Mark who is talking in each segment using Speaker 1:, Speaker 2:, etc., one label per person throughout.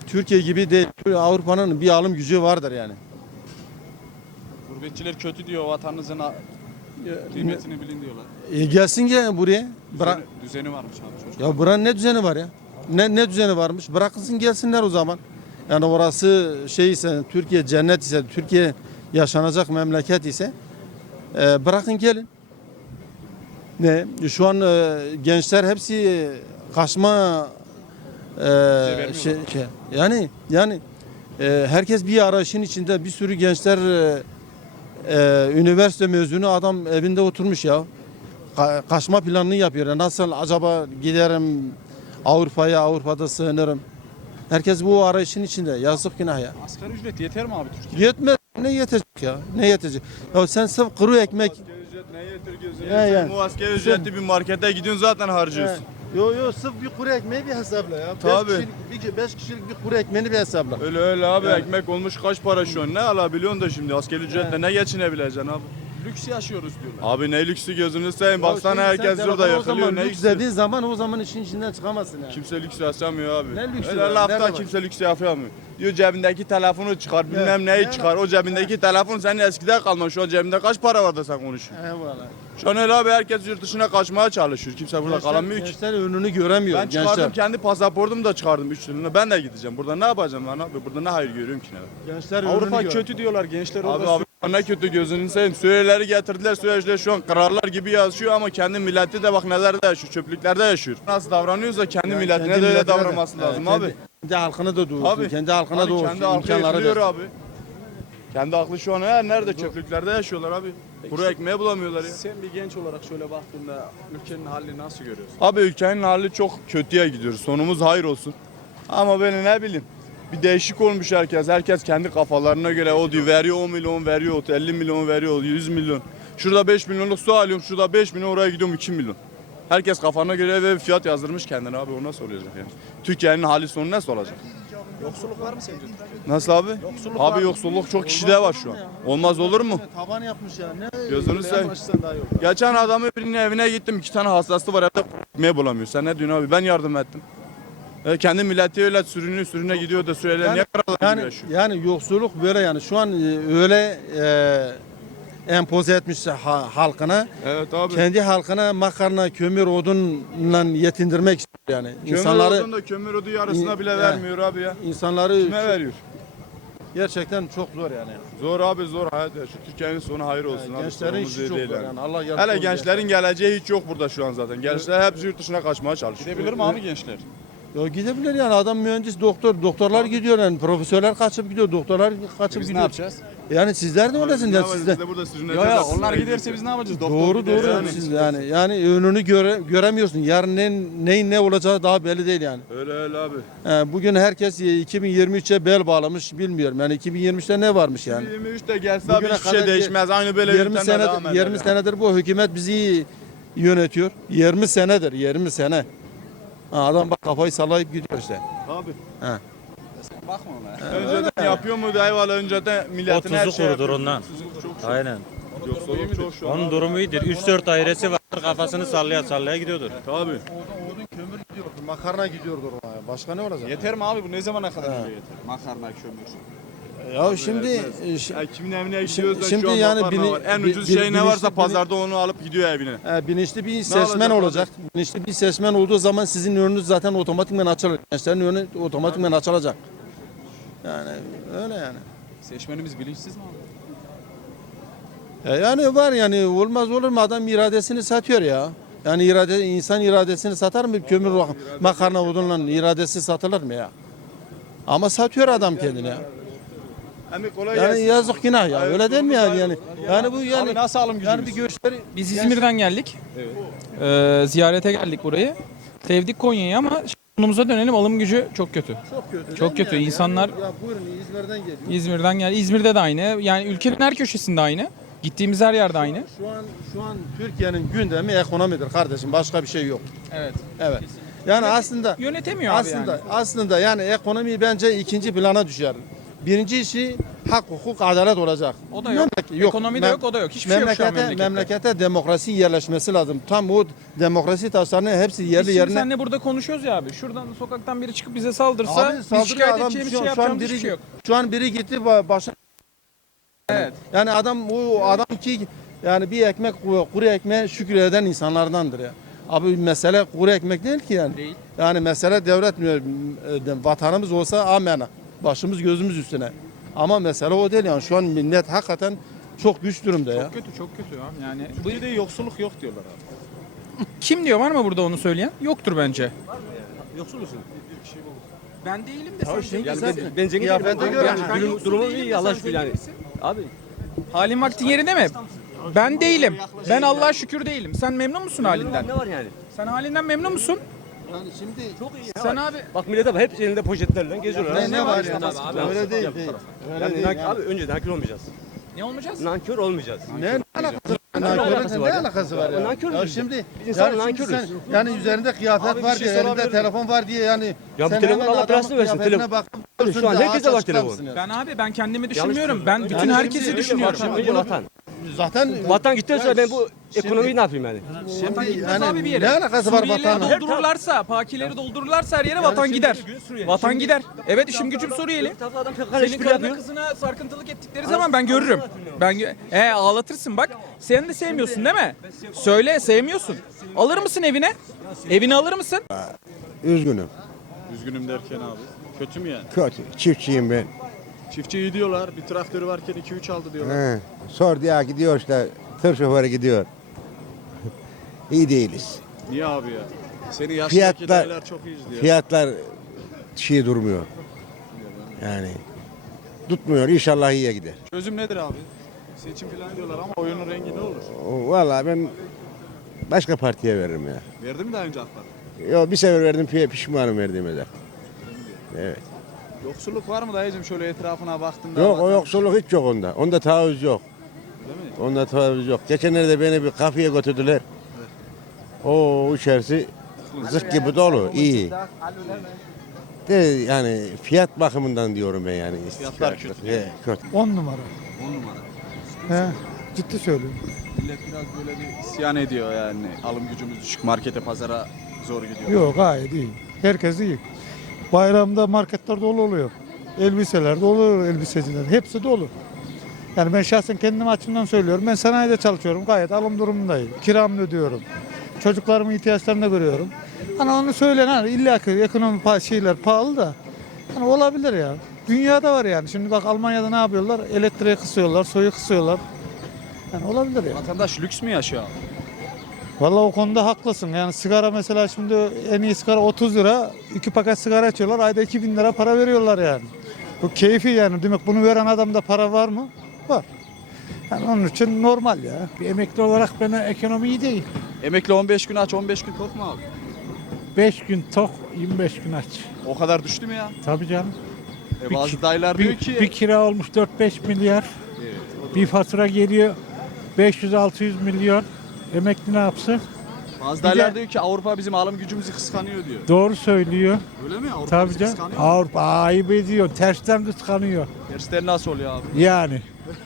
Speaker 1: Türkiye gibi değil. Avrupa'nın bir alım gücü vardır yani.
Speaker 2: Gurbetçiler kötü diyor, vatanınızın kıymetini bilin diyorlar.
Speaker 1: Gelsin gel buraya.
Speaker 2: Düzeni varmış abi çocuk.
Speaker 1: Ya buranın ne düzeni var ya? Ne düzeni varmış? Bırakılsın gelsinler o zaman. Yani orası şey ise, Türkiye cennet ise, Türkiye yaşanacak memleket ise bırakın gelin. Ne? Şu an gençler hepsi kaçma yani herkes bir arayışın içinde, bir sürü gençler üniversite mezunu adam evinde oturmuş ya. Kaçma planını yapıyor. Nasıl acaba giderim Avrupa'ya, Avrupa'da sığınırım. Herkes bu arayışın içinde. Yazık günah ya.
Speaker 2: Asgari ücret yeter mi abi Türkiye'ye?
Speaker 1: Yetmez. Ne yetecek ya? Ne yetecek? Ya sen sırf kuru ekmek.
Speaker 3: Asgari ücret ne yeter gözünü?
Speaker 1: Ya, yani.
Speaker 3: Bu asgari ücretli bir markete gidiyorsun zaten harcıyorsun.
Speaker 1: Yo sırf bir kuru ekmeği bir hesapla ya.
Speaker 3: Tabii.
Speaker 1: 5 kişilik bir kuru ekmeğini bir hesapla.
Speaker 3: Öyle abi
Speaker 1: Yani.
Speaker 3: ekmek olmuş kaç para şu an? Ne alabiliyorsun da şimdi asgari ücretle ne geçinebileceksin abi?
Speaker 2: Lüks yaşıyoruz diyorlar.
Speaker 3: Abi ne lüksü gözünü seveyim. Baksana herkes burada yakılıyor. Ne
Speaker 1: Lüks
Speaker 3: lüksü?
Speaker 1: dediğin zaman o zaman işin içinden çıkamazsın yani.
Speaker 3: Kimse lüks yaşamıyor abi.
Speaker 1: Ne lüksü
Speaker 3: Öyle
Speaker 1: var,
Speaker 3: lafta
Speaker 1: nerede var?
Speaker 3: kimse lüks yapamıyor. Diyor cebindeki telefonu çıkar bilmem neyi
Speaker 1: Yani.
Speaker 3: çıkar. O cebindeki telefon senin eskiden kalma. Şu an cebinde kaç para var da sen konuşuyorsun.
Speaker 1: Eyvallah.
Speaker 3: Şu an öyle abi herkes yurt dışına kaçmaya çalışıyor. Kimse burada kalamıyor ki.
Speaker 1: Gençler önünü göremiyor.
Speaker 3: Ben çıkardım
Speaker 1: gençler.
Speaker 3: kendi pasaportumu da çıkardım 3 yılına. Ben de gideceğim. Burada ne yapacağım lan abi? Burada ne hayır görüyorum ki ne?
Speaker 1: Gençler
Speaker 2: Avrupa
Speaker 1: önünü
Speaker 2: kötü diyorlar, gençler
Speaker 3: Abi
Speaker 2: orada.
Speaker 3: abi ne kötü gözünü seveyim. Suriyelileri getirdiler. Suriyeliler şu an kararlar gibi yaşıyor ama kendi milleti de bak nelerde yaşıyor. Çöplüklerde yaşıyor. Nasıl davranıyorsa kendi milletine de öyle davranması lazım abi.
Speaker 1: Kendi halkına da doğursun.
Speaker 3: Abi
Speaker 1: Kendi halkına
Speaker 3: hani
Speaker 1: doğursun.
Speaker 3: kendi halkı
Speaker 1: imkanları
Speaker 3: yetiliyor
Speaker 1: versin.
Speaker 3: abi. Kendi aklı şu an nerede? Çöplüklerde yaşıyorlar abi. Kuru ekmeği bulamıyorlar ya.
Speaker 2: Sen bir genç olarak şöyle baktığında ülkenin halini nasıl görüyorsun?
Speaker 3: Abi ülkenin hali çok kötüye gidiyor. Sonumuz hayır olsun. Ama ben ne bileyim. Bir değişik olmuş herkes. Herkes kendi kafalarına göre o diyor. Veriyor 10 milyon veriyor. 50 milyon veriyor. 100 milyon. Şurada 5 milyonluk su alıyorum. Şurada 5 milyon oraya gidiyorum 2 milyon. Herkes kafana göre ve bir fiyat yazdırmış kendine abi. O nasıl olacak yani? Türkiye'nin hali sonu nasıl olacak?
Speaker 2: Yoksulluk var mı sence Türkiye'de?
Speaker 3: Nasıl abi?
Speaker 2: Yoksulluk var
Speaker 3: Abi
Speaker 2: mı?
Speaker 3: yoksulluk çok kişide var şu an. Olmaz olur mu?
Speaker 1: Taban yapmış ya. Ne?
Speaker 3: Gözünü seveyim. Geçen adamın birinin evine gittim. 2 tane hastası var evde ekmeği bulamıyor. Sen ne diyorsun abi? Ben yardım ettim. Kendi milleti öyle sürüne gidiyor da Suriyeliler niye karalar gibi yaşıyor?
Speaker 1: Yani yoksulluk böyle yani şu an öyle empoze etmiş halkına.
Speaker 3: Evet abi.
Speaker 1: Kendi halkına makarna, kömür, odunla yetindirmek istiyor yani.
Speaker 3: Kömür odun da kömür odu yarısına bile vermiyor abi ya.
Speaker 1: İnsanları
Speaker 3: Kime veriyor?
Speaker 1: gerçekten çok zor yani.
Speaker 3: Zor abi zor hayat ya. Şu Türkiye'nin sonu hayır olsun abi.
Speaker 1: Gençlerin
Speaker 3: Sonumuz
Speaker 1: işi
Speaker 3: iyi
Speaker 1: çok
Speaker 3: değil
Speaker 1: zor
Speaker 3: yani.
Speaker 1: yani. Allah yardımcı
Speaker 3: Hele
Speaker 1: olsun
Speaker 3: gençlerin geleceği hiç yok burada şu an zaten. Gençler hepsi yurt dışına kaçmaya çalışıyor.
Speaker 2: Gidebilir mi abi gençler?
Speaker 1: Ya gidebilir yani adam mühendis, doktorlar gidiyor yani profesörler kaçıp gidiyor, doktorlar kaçıp
Speaker 2: Biz ne
Speaker 1: gidiyor.
Speaker 2: yapacağız?
Speaker 1: Yani sizler de öylesiniz yani
Speaker 3: Biz
Speaker 1: sizler.
Speaker 3: de burada sürüneceğiz.
Speaker 2: Ya
Speaker 3: aslında.
Speaker 2: onlar giderse biz ne yapacağız? Doktor
Speaker 1: Doğru
Speaker 2: giderse
Speaker 1: doğru
Speaker 2: yani.
Speaker 1: siz yani önünü göremiyorsun. Yarın neyin ne olacağı daha belli değil yani.
Speaker 3: Öyle abi.
Speaker 1: Bugün herkes 2023'e bel bağlamış bilmiyorum. Yani 2023'te ne varmış yani?
Speaker 3: 23'te gelse abi
Speaker 1: Bugüne
Speaker 3: hiçbir
Speaker 1: kadar
Speaker 3: şey değişmez. Aynı böyle
Speaker 1: 20
Speaker 3: yürütenler devam
Speaker 1: senedir
Speaker 3: eder
Speaker 1: 20
Speaker 3: ya.
Speaker 1: senedir bu hükümet bizi yönetiyor. 20 senedir 20 sene. Adam bak kafayı sallayıp gidiyor işte.
Speaker 3: Abi.
Speaker 2: Bakma ona.
Speaker 3: Önceden yapıyor muydu eyvallah önceden milletin her
Speaker 4: tuzu
Speaker 3: şey
Speaker 4: kurudur
Speaker 3: yapıyor.
Speaker 4: ondan.
Speaker 3: Çok
Speaker 4: Aynen.
Speaker 3: yoksulluk çok şu an.
Speaker 4: Onun durumu iyidir. 3-4 dairesi var. Kafasını sallaya gidiyordur.
Speaker 3: Tabii.
Speaker 1: Odun kömür gidiyordur, makarna gidiyordur ona. Başka ne olacak?
Speaker 2: Yeter mi abi bu ne zamana kadar böyle yeter? Makarna, kömür.
Speaker 1: Ya şimdi
Speaker 3: Ya kimin evine gidiyoruz da
Speaker 1: şimdi
Speaker 3: şu an
Speaker 1: yani
Speaker 3: makarna var. En ucuz şey ne varsa pazarda onu alıp gidiyor evine.
Speaker 1: bilinçli bir seçmen
Speaker 3: alacak
Speaker 1: olacak. Bilinçli bir seçmen olduğu zaman sizin önünüz zaten otomatikman açılır. Gençlerin önü otomatikman açılacak. Yani öyle yani.
Speaker 2: Seçmenimiz bilinçsiz mi abi?
Speaker 1: Yani var yani olmaz olur mu adam iradesini satıyor ya. Yani insan iradesini satar mı? Kömür makarna odunla iradesi satılır mı ya? Ama satıyor adam kendini ya.
Speaker 3: Hani kolay
Speaker 1: Yani
Speaker 3: gelsin.
Speaker 1: yazık günah ya.
Speaker 3: Hayır,
Speaker 1: Öyle değil mi ya?
Speaker 3: sonumuz
Speaker 1: Yani bu yani
Speaker 2: Abi nasıl alım
Speaker 1: yani bir
Speaker 2: gücümüz?
Speaker 1: gösteri
Speaker 5: Biz İzmir'den geldik. Ziyarete geldik burayı. Sevdik Konya'yı ama konumuza dönelim. Alım gücü çok kötü.
Speaker 1: çok kötü.
Speaker 5: Çok
Speaker 1: değil mi
Speaker 5: kötü.
Speaker 1: yani?
Speaker 5: İnsanlar-
Speaker 1: Ya buyurun İzmir'den geliyor.
Speaker 5: İzmir'den geldi. İzmir'de de aynı. Yani ülkenin her köşesinde aynı. Gittiğimiz her yerde aynı.
Speaker 1: Şu an Türkiye'nin gündemi ekonomidir kardeşim. Başka bir şey yok.
Speaker 5: Evet.
Speaker 1: Evet. Yani aslında
Speaker 5: Yönetemiyor abi yani.
Speaker 1: aslında yani ekonomi bence ikinci plana düşer. Birinci işi hak, hukuk, adalet olacak.
Speaker 5: O da yok. Ekonomi de yok, o da yok. Hiçbir şey yok şu an memlekette.
Speaker 1: Memlekete demokrasi yerleşmesi lazım. Tam o demokrasi taşlarının hepsi
Speaker 5: Biz
Speaker 1: yerli
Speaker 5: şimdi
Speaker 1: yerine.
Speaker 5: seninle burada konuşuyoruz ya abi. Şuradan sokaktan biri çıkıp bize saldırsa
Speaker 1: Abi
Speaker 5: biz
Speaker 1: saldırıyor
Speaker 5: şikayet
Speaker 1: adam,
Speaker 5: edeceğimiz
Speaker 1: şu
Speaker 5: şey
Speaker 1: an
Speaker 5: yapacağımız
Speaker 1: biri,
Speaker 5: hiçbir şey yok.
Speaker 1: Şu an biri gitti başa.
Speaker 5: Evet.
Speaker 1: Yani adam ki yani bir ekmek, kuru ekmeğe şükreden insanlardandır ya. Abi mesele kuru ekmek değil ki yani.
Speaker 5: Değil.
Speaker 1: Yani mesele devlet vatanımız olsa amenna. Başımız gözümüz üstüne. Ama mesele o değil yani. Şu an millet hakikaten çok güç durumda ya.
Speaker 5: Çok kötü, çok kötü abi. Yani
Speaker 2: Bir de yoksulluk yok diyorlar abi.
Speaker 5: kim diyor, var mı burada onu söyleyen? Yoktur bence.
Speaker 6: Yoksul musun?
Speaker 5: Ben değilim de sen zenginsin.
Speaker 6: Yani ben zengin değilim.
Speaker 1: Kıyafete
Speaker 6: Yani
Speaker 1: göre.
Speaker 6: durumu
Speaker 5: değilim de
Speaker 6: iyi Allah
Speaker 5: sen
Speaker 6: şükür yani.
Speaker 5: zenginsin.
Speaker 6: Abi
Speaker 5: Halin vaktin yerinde mi? Ben değilim. Ben Allah'a şükür değilim. Sen memnun musun halinden?
Speaker 6: ne var yani?
Speaker 5: Sen halinden memnun musun?
Speaker 1: Yani şimdi
Speaker 6: Çok iyi.
Speaker 5: Sen abi
Speaker 6: Bak millete bak hep elinde poşetlerle geziyorlar.
Speaker 1: ne var
Speaker 6: işte
Speaker 1: yani?
Speaker 6: abi?
Speaker 1: Öyle değil.
Speaker 6: Yani abi önce nankör olmayacağız.
Speaker 5: ne olmayacağız?
Speaker 6: Nankör olmayacağız.
Speaker 1: Ne alakası var?
Speaker 6: alakası var
Speaker 1: Ne
Speaker 6: ya?
Speaker 1: alakası var ya?
Speaker 6: Nankörüz
Speaker 1: Ya
Speaker 6: biz.
Speaker 1: şimdi
Speaker 6: Biz insan
Speaker 1: yani şimdi
Speaker 6: nankörüz.
Speaker 1: sen yani üzerinde kıyafet
Speaker 6: Abi bir
Speaker 1: var
Speaker 6: şey
Speaker 1: diye, elinde
Speaker 6: sorabilir miyim?
Speaker 1: telefon var diye yani
Speaker 6: Ya bu
Speaker 1: sen
Speaker 6: telefon
Speaker 1: hemen
Speaker 6: Allah
Speaker 1: adamın
Speaker 6: belasını versin,
Speaker 1: kıyafetine
Speaker 6: telefon.
Speaker 1: bakıp
Speaker 6: Şu an
Speaker 1: da
Speaker 6: herkeste
Speaker 1: ağaç
Speaker 6: var
Speaker 1: çıkarsın
Speaker 6: telefon.
Speaker 1: ya.
Speaker 5: Ben abi ben kendimi düşünmüyorum. Ben bütün
Speaker 1: Yani
Speaker 5: herkesi
Speaker 1: şimdi-
Speaker 5: düşünüyorum.
Speaker 6: Önce vatan.
Speaker 1: Zaten
Speaker 6: Vatan gittikten sonra ben bu ekonomiyi ne yapayım yani?
Speaker 5: Vatan gitmez
Speaker 1: yani
Speaker 5: abi bir yere.
Speaker 1: ne alakası var
Speaker 5: Suriyelileri
Speaker 1: vatanla?
Speaker 5: doldururlarsa, pakileri doldururlarsa her yere vatan gider. Vatan gider. Evet, işim gücüm Suriyeli.
Speaker 6: Adam PKK
Speaker 5: Senin
Speaker 6: işbirliği
Speaker 5: karına
Speaker 6: yapıyor.
Speaker 5: kızına sarkıntılık ettikleri zaman ben görürüm. Ağlatırsın bak. Sen de sevmiyorsun değil mi? Söyle, sevmiyorsun. Alır mısın evine? Evini alır mısın?
Speaker 7: Üzgünüm.
Speaker 2: Üzgünüm derken abi. Kötü mü yani?
Speaker 7: Kötü. Çiftçiyim ben.
Speaker 2: Çiftçi iyi diyorlar. Bir traktörü varken 2-3 aldı diyorlar.
Speaker 7: He. Sor diye gidiyor işte. Tır şoförü gidiyor. İyi değiliz.
Speaker 2: Niye abi ya? Senin yaşındaki
Speaker 7: Fiyatlar-
Speaker 2: dayılar çok iyi diyor.
Speaker 7: Fiyatlar durmuyor. Yani tutmuyor. İnşallah iyiye gider.
Speaker 2: Çözüm nedir abi? Seçim falan diyorlar ama oyunun rengi ne olur?
Speaker 7: Vallahi ben başka partiye veririm ya.
Speaker 2: Verdi mi daha önce AK Parti?
Speaker 7: Yo, bir sefer verdim pişmanım verdiğime de. Evet.
Speaker 2: Yoksulluk var mı dayıcım şöyle etrafına baktığında?
Speaker 7: Yok o
Speaker 2: vatan-
Speaker 7: yoksulluk hiç yok onda. Onda taviz yok.
Speaker 2: Değil mi?
Speaker 7: Onda taviz yok. Geçenlerde beni bir kafeye götürdüler. O içerisi zırt gibi dolu. İyi. De yani fiyat bakımından diyorum ben yani.
Speaker 2: Fiyatlar kötü.
Speaker 7: He, kötü.
Speaker 8: 10 numara.
Speaker 2: 10 numara.
Speaker 8: He, ciddi söylüyorum.
Speaker 2: Millet biraz böyle bir isyan ediyor yani. Alım gücümüz düşük, markete, pazara zor gidiyor.
Speaker 8: Yok gayet iyi. Herkes iyi. Bayramda marketler dolu oluyor. Elbiseler dolu, elbiseciler. Hepsi dolu. Yani ben şahsen kendim açımdan söylüyorum. Ben sanayide çalışıyorum. Gayet alım durumundayım. Kiramı ödüyorum. Çocuklarımın ihtiyaçlarını da görüyorum. Hani onu söylen hani illa ki ekonomi şeyler pahalı da hani olabilir ya. Dünyada var yani. Şimdi bak Almanya'da ne yapıyorlar? Elektriği kısıyorlar, suyu kısıyorlar. Yani olabilir ya.
Speaker 2: Vatandaş lüks mü yaşıyor abi?
Speaker 8: Vallahi o konuda haklısın. Yani sigara mesela şimdi en iyi sigara 30 lira. 2 paket sigara içiyorlar. Ayda 2000 lira para veriyorlar yani. Bu keyfi yani. Demek bunu veren adamda para var mı? Var. Yani onun için normal ya.
Speaker 9: Bir emekli olarak bana ekonomi iyi değil.
Speaker 2: Emekli 15 gün aç, 15 gün tok mu abi?
Speaker 9: 5 gün tok, 25 gün aç.
Speaker 2: O kadar düştü mü ya?
Speaker 9: Tabii canım.
Speaker 2: Bazı dayılar diyor ki...
Speaker 9: Bir kira olmuş 4-5 milyar. Bir fatura geliyor 500-600 milyon. Emekli ne yapsın?
Speaker 2: Bazı dayılar
Speaker 9: de-
Speaker 2: diyor ki Avrupa bizim alım gücümüzü kıskanıyor diyor.
Speaker 9: Doğru söylüyor.
Speaker 2: Öyle mi? Avrupa
Speaker 9: Tabii
Speaker 2: bizi
Speaker 9: canım.
Speaker 2: kıskanıyor.
Speaker 9: Avrupa ayıp ediyor. Tersten kıskanıyor.
Speaker 2: Dersleri nasıl oluyor abi?
Speaker 9: Yani.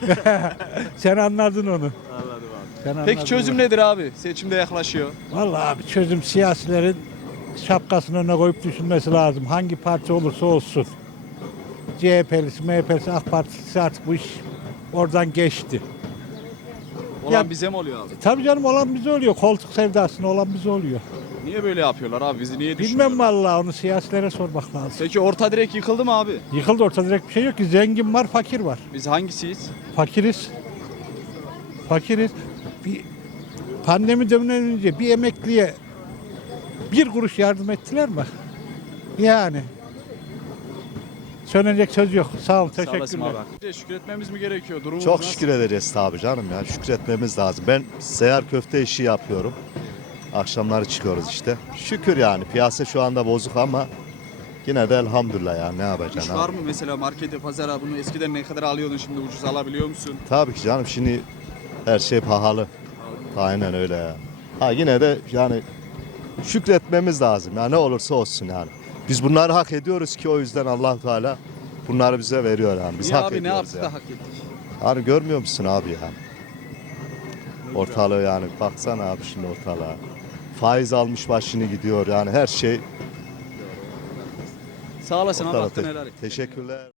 Speaker 9: Sen anladın onu.
Speaker 2: Anladım abi.
Speaker 9: Sen
Speaker 2: Peki
Speaker 9: anladın
Speaker 2: çözüm
Speaker 9: onu.
Speaker 2: nedir abi? Seçimde yaklaşıyor.
Speaker 9: Vallahi abi çözüm siyasilerin şapkasını önüne koyup düşünmesi lazım. Hangi parti olursa olsun. CHP'lisi, MHP'lisi, AK Partisi artık bu iş oradan geçti.
Speaker 2: Olan
Speaker 9: Ya-
Speaker 2: bize mi oluyor abi?
Speaker 9: Tabii canım olan bize oluyor. Koltuk sevdasına olan bize oluyor.
Speaker 2: Niye böyle yapıyorlar abi? Bizi niye
Speaker 9: Bilmem
Speaker 2: düşünüyorlar?
Speaker 9: vallahi onu siyasilere sormak lazım.
Speaker 2: Peki orta direk yıkıldı mı abi?
Speaker 9: Yıkıldı ortada direkt bir şey yok ki. Zengin var, fakir var.
Speaker 2: Biz hangisiyiz?
Speaker 9: Fakiriz. Fakiriz. Bir pandemiden önce bir emekliye bir kuruş yardım ettiler mi? Yani. Söylenecek söz yok. Sağ ol,
Speaker 2: Sağ olasın
Speaker 9: teşekkürler.
Speaker 2: abi. Bir de şükretmemiz mi gerekiyor? Durumumuz
Speaker 10: Çok
Speaker 2: nasıl?
Speaker 10: şükür edeceğiz tabii canım ya. Şükretmemiz lazım. Ben seyyar köfte işi yapıyorum. Akşamları çıkıyoruz işte. Şükür yani. Piyasa şu anda bozuk ama yine de elhamdülillah ya. Ne
Speaker 2: İş
Speaker 10: yapacaksın
Speaker 2: var
Speaker 10: abi?
Speaker 2: mı mesela markete, pazara bunu eskiden ne kadar alıyordun şimdi ucuz alabiliyor musun?
Speaker 10: Tabii ki canım. Şimdi her şey pahalı. Aynen öyle ya. Ha yine de yani şükretmemiz lazım. Ya ne olursa olsun yani. Biz bunları hak ediyoruz ki o yüzden Allah Teala bunları bize veriyor yani. Biz
Speaker 2: Niye
Speaker 10: hak
Speaker 2: abi ne
Speaker 10: ediyoruz
Speaker 2: yaptık
Speaker 10: yani.
Speaker 2: da hak ettik?
Speaker 10: Hani görmüyor musun abi ya? Ortalığı yani baksana abi şimdi ortalığa. Faiz almış başını gidiyor yani her şey
Speaker 2: Sağ olasın abi
Speaker 10: ortalıkta.
Speaker 2: hakkını helal et.
Speaker 10: Teşekkürler.